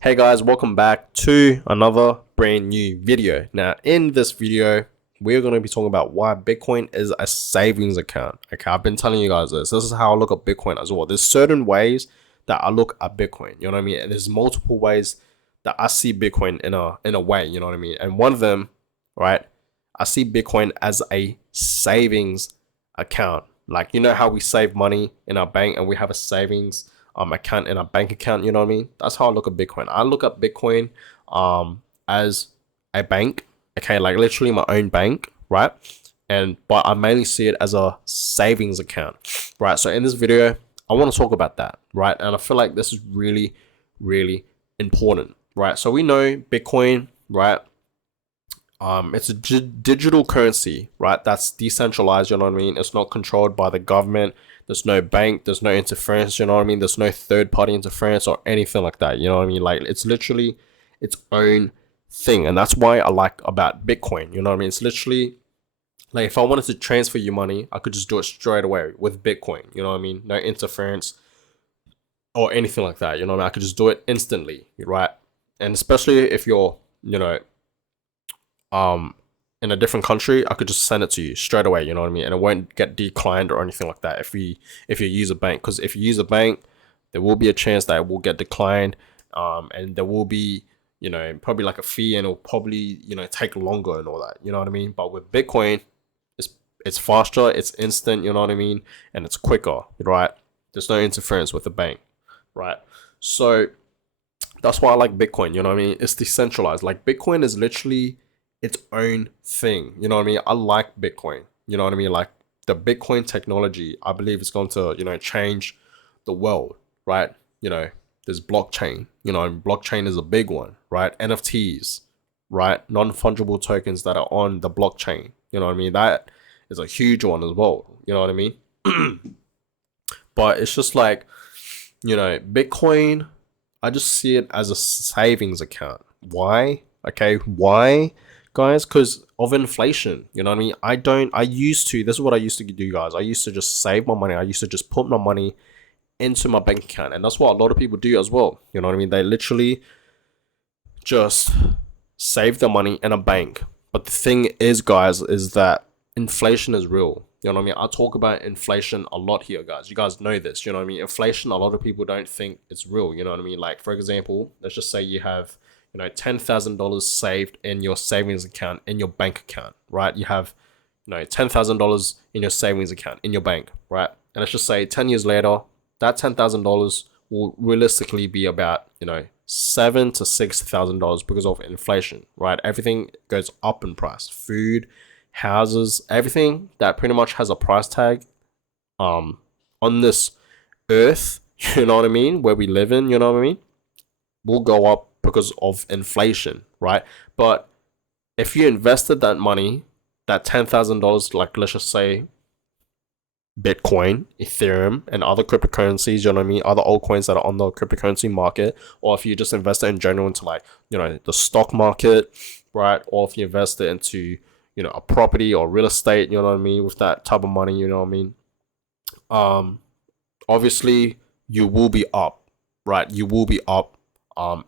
Hey guys, welcome back to another brand new video. Now, in this video, we're going to be talking about why Bitcoin is a savings account. Okay, I've been telling you guys this. This is how I look at Bitcoin as well. There's certain ways that I look at Bitcoin. You know what I mean? And there's multiple ways that I see Bitcoin in a way. You know what I mean? And one of them, right? I see Bitcoin as a savings account. Like, you know how we save money in our bank and we have a savings account in a bank account. You know what I mean? That's how I look at Bitcoin. I look at Bitcoin as a bank. Okay, like literally my own bank, right? But I mainly see it as a savings account, right? So in this video, I want to talk about that, right? And I feel like this is really, really important, right? So we know Bitcoin, right? It's a digital currency, right? That's decentralized. You know what I mean? It's not controlled by the government. There's no bank. There's no interference. You know what I mean? There's no third party interference or anything like that. You know what I mean? Like it's literally its own thing, and that's why I like about Bitcoin. You know what I mean? It's literally like if I wanted to transfer you money, I could just do it straight away with Bitcoin. You know what I mean? No interference or anything like that. You know what I mean? I could just do it instantly, right? And especially if you're, um in a different country, I could just send it to you straight away, you know what I mean? And it won't get declined or anything like that if you use a bank. Because if you use a bank, there will be a chance that it will get declined. And there will be, probably like a fee, and it'll probably, take longer and all that, you know what I mean? But with Bitcoin, it's it's faster, it's instant, you know what I mean? And it's quicker, right? There's no interference with the bank, right? So that's why I like Bitcoin, you know what I mean? It's decentralized. Like Bitcoin is literally its own thing. You know what I mean? I like Bitcoin. You know what I mean? Like the Bitcoin technology, I believe it's going to, change the world, right? There's blockchain, and blockchain is a big one, right? NFTs, right? Non-fungible tokens that are on the blockchain. You know what I mean? That is a huge one as well. You know what I mean? But it's just like, Bitcoin, I just see it as a savings account. Why? Okay, why, guys? Because of inflation. You know what I mean? This is what I used to do, guys. I used to just save my money. I used to just put my money into my bank account. And that's what a lot of people do as well. You know what I mean? They literally just save their money in a bank. But the thing is, guys, is that inflation is real. You know what I mean? I talk about inflation a lot here, guys. You guys know this. You know what I mean? Inflation, a lot of people don't think it's real. You know what I mean? Like, for example, let's just say you have, $10,000 saved in your savings account in your bank account, right? You have, $10,000 in your savings account in your bank, right? And let's just say 10 years later, that $10,000 will realistically be about, $7,000 to $6,000 because of inflation, right? Everything goes up in price. Food, houses, everything that pretty much has a price tag on this earth, you know what I mean, where we live in, you know what I mean, will go up because of inflation, right? But if you invested that money, that $10,000, like let's just say Bitcoin, Ethereum, and other cryptocurrencies, you know what I mean, other altcoins that are on the cryptocurrency market, or if you just invest it in general into like, the stock market, right? Or if you invest it into, a property or real estate, you know what I mean, with that type of money, you know what I mean? Obviously you will be up, right? You will be up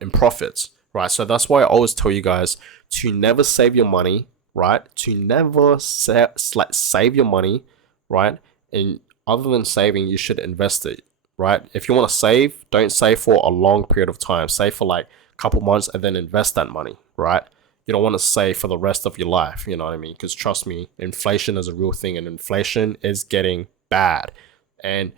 in profits, right? So that's why I always tell you guys to never save your money, right? To never save your money, right? And other than saving, you should invest it, right? If you want to save, don't save for a long period of time. Save for like a couple months and then invest that money, right? You don't want to save for the rest of your life, you know what I mean? Because trust me, inflation is a real thing, and inflation is getting bad. And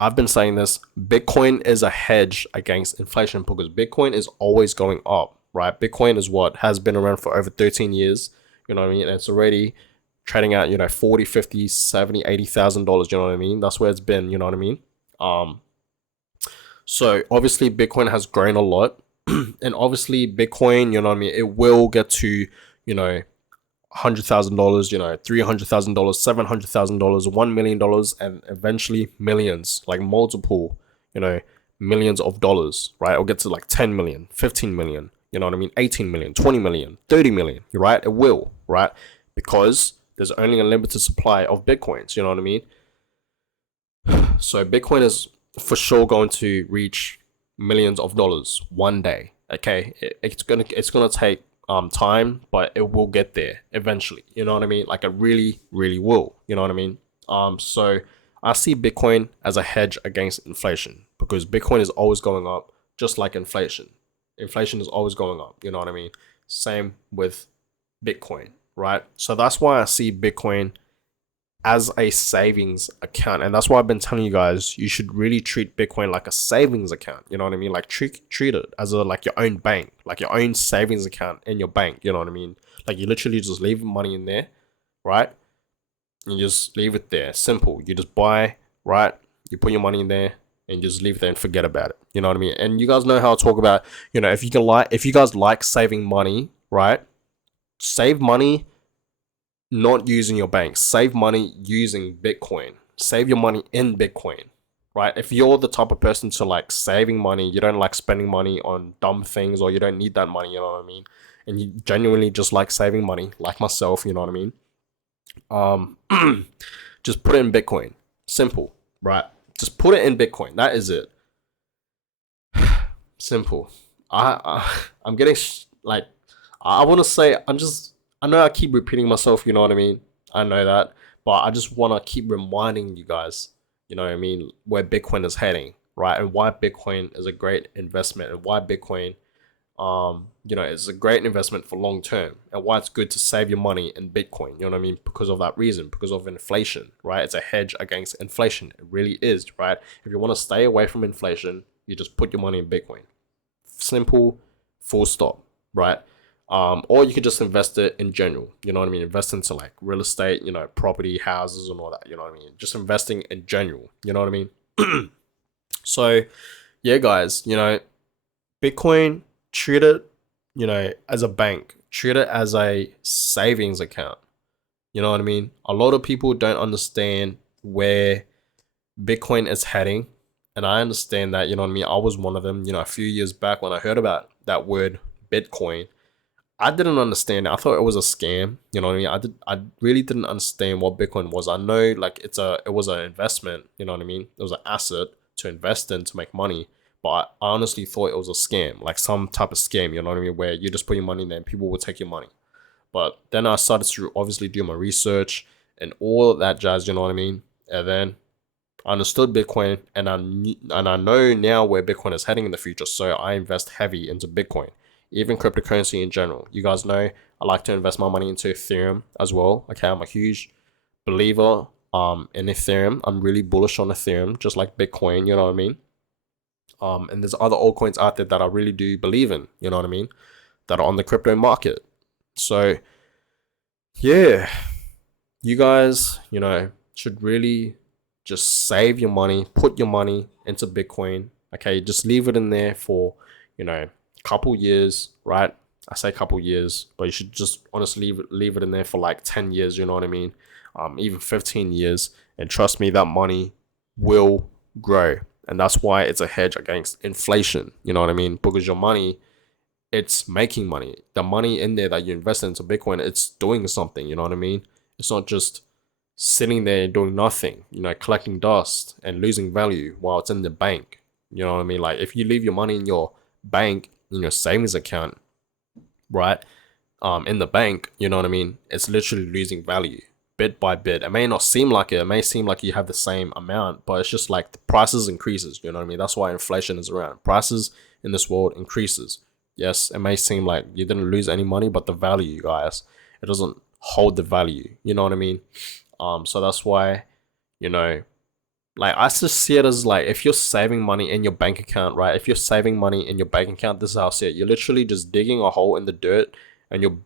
I've been saying this, Bitcoin is a hedge against inflation because Bitcoin is always going up, right? Bitcoin is what has been around for over 13 years, you know what I mean? And it's already trading at, 40, 50, 70, $80,000, you know what I mean? That's where it's been, you know what I mean? Um, so obviously Bitcoin has grown a lot. And obviously Bitcoin, you know what I mean, it will get to, $100,000, $300,000, $700,000, $1 million, and eventually millions, like multiple, millions of dollars, right? It'll get to like 10 million, 15 million, you know what I mean? 18 million, 20 million, 30 million, right? It will, right? Because there's only a limited supply of Bitcoins, you know what I mean? So Bitcoin is for sure going to reach millions of dollars one day. Okay, it's gonna take time, but it will get there eventually. You know what I mean? Like it really will. You know what I mean? So I see Bitcoin as a hedge against inflation because Bitcoin is always going up, just like inflation. Inflation is always going up. You know what I mean? Same with Bitcoin, right? So that's why I see Bitcoin as a savings account, and that's why I've been telling you guys you should really treat Bitcoin like a savings account. You know what I mean? Like treat it as a like your own bank, like your own savings account in your bank. You know what I mean? Like you literally just leave money in there, right? You just leave it there. Simple. You just buy, right? You put your money in there and you just leave it there and forget about it. You know what I mean? And you guys know how I talk about, if you guys like saving money, right? Save money not using your bank. Save money using Bitcoin. Save your money in Bitcoin, right? If you're the type of person to like saving money, you don't like spending money on dumb things, or you don't need that money, you know what I mean? And you genuinely just like saving money, like myself, you know what I mean? Just put it in Bitcoin. Simple, right? Just put it in Bitcoin. That is it. Simple. I'm getting like I want to say I know I keep repeating myself. You know what I mean? I know that, but I just want to keep reminding you guys. You know what I mean? Where Bitcoin is heading, right? And why Bitcoin is a great investment, and why Bitcoin is a great investment for long term, and why it's good to save your money in Bitcoin. You know what I mean? Because of that reason, because of inflation, right? It's a hedge against inflation. It really is, right? If you want to stay away from inflation, you just put your money in Bitcoin. Simple, full stop, right? Or you could just invest it in general. You know what I mean? Invest into like real estate, property, houses, and all that. You know what I mean? Just investing in general. You know what I mean? So, yeah, guys, Bitcoin, treat it, as a bank. Treat it as a savings account. You know what I mean? A lot of people don't understand where Bitcoin is heading. And I understand that, you know what I mean? I was one of them, a few years back when I heard about that word Bitcoin. I didn't understand it. I thought it was a scam. You know what I mean? I really didn't understand what Bitcoin was. I know like it was an investment, you know what I mean? It was an asset to invest in to make money. But I honestly thought it was a scam, like some type of scam, you know what I mean? Where you just put your money in there and people will take your money. But then I started to obviously do my research and all of that jazz, you know what I mean? And then I understood Bitcoin, and I know now where Bitcoin is heading in the future. So I invest heavy into Bitcoin, even cryptocurrency in general. You guys know I like to invest my money into Ethereum as well. Okay, I'm a huge believer in Ethereum. I'm really bullish on Ethereum, just like Bitcoin. You know what I mean? And there's other altcoins out there that I really do believe in. You know what I mean? That are on the crypto market. So yeah, you guys, should really just save your money, put your money into Bitcoin. Okay, just leave it in there for, a couple years, right? I say couple years, but you should just honestly leave it in there for like 10 years, you know what I mean? Even 15 years. And trust me, that money will grow. And that's why it's a hedge against inflation, you know what I mean? Because your money, it's making money. The money in there that you invest into Bitcoin, it's doing something, you know what I mean? It's not just sitting there doing nothing, collecting dust and losing value while it's in the bank. You know what I mean? Like if you leave your money in your bank, in your savings account, right? In the bank, you know what I mean? It's literally losing value bit by bit. It may not seem like it. It may seem like you have the same amount, but it's just like the prices increases. You know what I mean? That's why inflation is around. Prices in this world increases. Yes, it may seem like you didn't lose any money, but the value, guys, it doesn't hold the value. You know what I mean? So that's why, you know, like I just see it as like if you're saving money in your bank account, right? If you're saving money in your bank account, this is how I see it. You're literally just digging a hole in the dirt and you're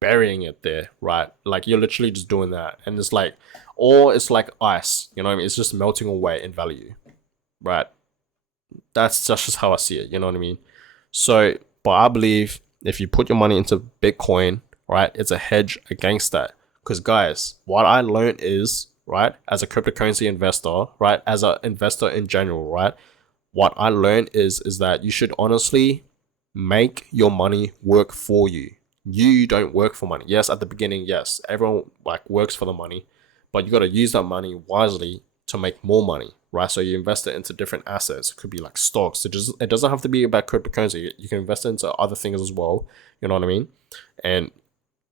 burying it there, right? Like you're literally just doing that. And it's like, or it's like ice, you know what I mean? It's just melting away in value, right? That's just how I see it, you know what I mean? So, but I believe if you put your money into Bitcoin, right, it's a hedge against that. Because guys, what I learned is, right, as a cryptocurrency investor, right, as an investor in general, right, what I learned is that you should honestly make your money work for you. You don't work for money. Yes, at the beginning, yes, everyone like works for the money, but you got to use that money wisely to make more money, right? So you invest it into different assets. It could be like stocks. It doesn't have to be about cryptocurrency. You can invest it into other things as well. You know what I mean? And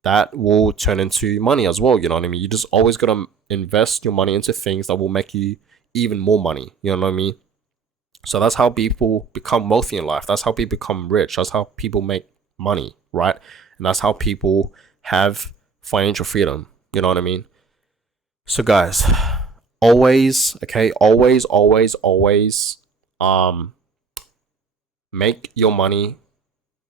that will turn into money as well. You know what I mean? You just always gotta invest your money into things that will make you even more money. You know what I mean? So that's how people become wealthy in life. That's how people become rich. That's how people make money, right? And that's how people have financial freedom. You know what I mean? So guys, always, okay, always, make your money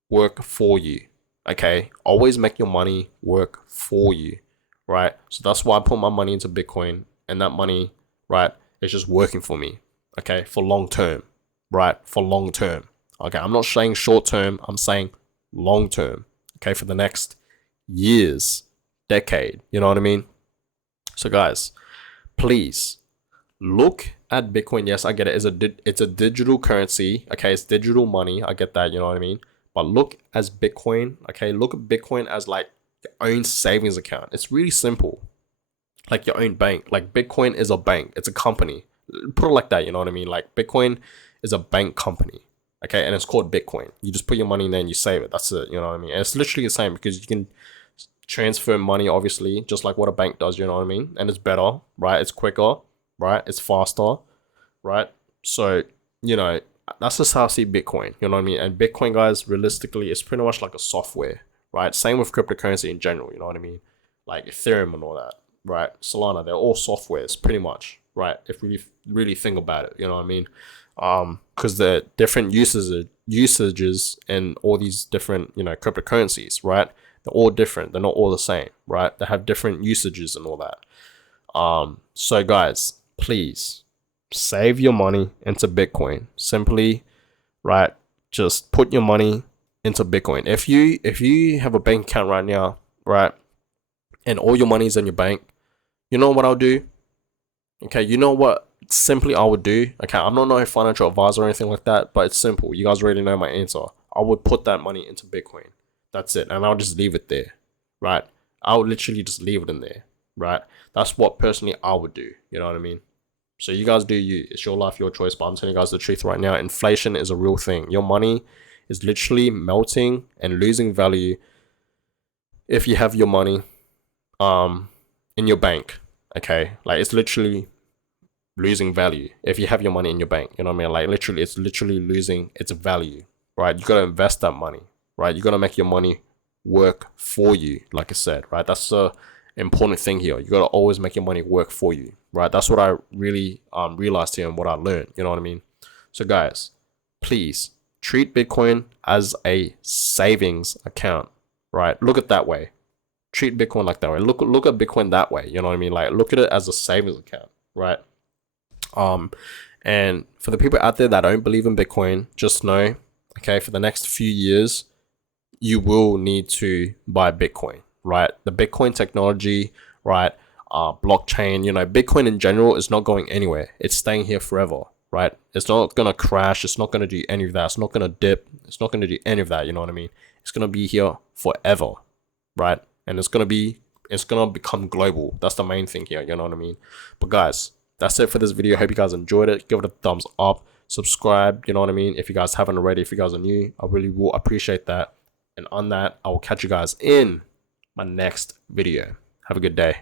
work for you. Okay, always make your money work for you, right? So that's why I put my money into Bitcoin, and that money, right, is just working for me. Okay, for long term, right? For long term. Okay, I'm not saying short term, I'm saying long term. Okay, for the next years, decade. You know what I mean? So guys, please look at Bitcoin. Yes, I get it. It's a digital currency. Okay, it's digital money. I get that. You know what I mean? But look as Bitcoin. Okay, look at Bitcoin as like your own savings account. It's really simple, like your own bank. Like Bitcoin is a bank. It's a company. Put it like that. You know what I mean? Like Bitcoin is a bank company. Okay, and it's called Bitcoin. You just put your money in there and you save it. That's it. You know what I mean? And it's literally the same because you can transfer money, obviously, just like what a bank does. You know what I mean? And it's better, right? It's quicker, right? It's faster, right? So, you know, that's just how I see Bitcoin. You know what I mean? And Bitcoin, guys, realistically, it's pretty much like a software, right? Same with cryptocurrency in general. You know what I mean? Like Ethereum and all that, right? Solana, they're all softwares, pretty much, right? If we really think about it, you know what I mean? Because the different usages and all these different, you know, cryptocurrencies, right? They're all different. They're not all the same, right? They have different usages and all that. So guys, please save your money into Bitcoin. Simply, right? Just put your money into Bitcoin. If you have a bank account right now, right, and all your money is in your bank, you know what I'll do? Okay, you know what simply I would do? Okay, I'm not no financial advisor or anything like that, but it's simple. You guys already know my answer. I would put that money into Bitcoin. That's it. And I'll just leave it there, right? I would literally just leave it in there, right? That's what personally I would do. You know what I mean? So you guys do you. It's your life, your choice. But I'm telling you guys the truth right now. Inflation is a real thing. Your money is literally melting and losing value if you have your money in your bank. Okay, like it's literally losing value if you have your money in your bank. You know what I mean? Like literally, it's literally losing its value, right? You gotta invest that money, right? You gotta make your money work for you, like I said, right? That's the important thing here. You gotta always make your money work for you, right? That's what I really realized here and what I learned. You know what I mean? So guys, please treat Bitcoin as a savings account, right? Look at it that way. Treat Bitcoin like that way. Look at Bitcoin that way. You know what I mean? Like look at it as a savings account, right? And for the people out there that don't believe in Bitcoin, just know, okay, for the next few years, you will need to buy Bitcoin, right? The Bitcoin technology, right? Blockchain, you know, Bitcoin in general is not going anywhere. It's staying here forever, right? It's not gonna crash. It's not gonna do any of that. It's not gonna dip. It's not gonna do any of that. You know what I mean? It's gonna be here forever, right? And it's gonna become global. That's the main thing here. You know what I mean? But guys, that's it for this video. Hope you guys enjoyed it. Give it a thumbs up. Subscribe. You know what I mean? If you guys haven't already, if you guys are new, I really will appreciate that. And on that, I will catch you guys in my next video. Have a good day.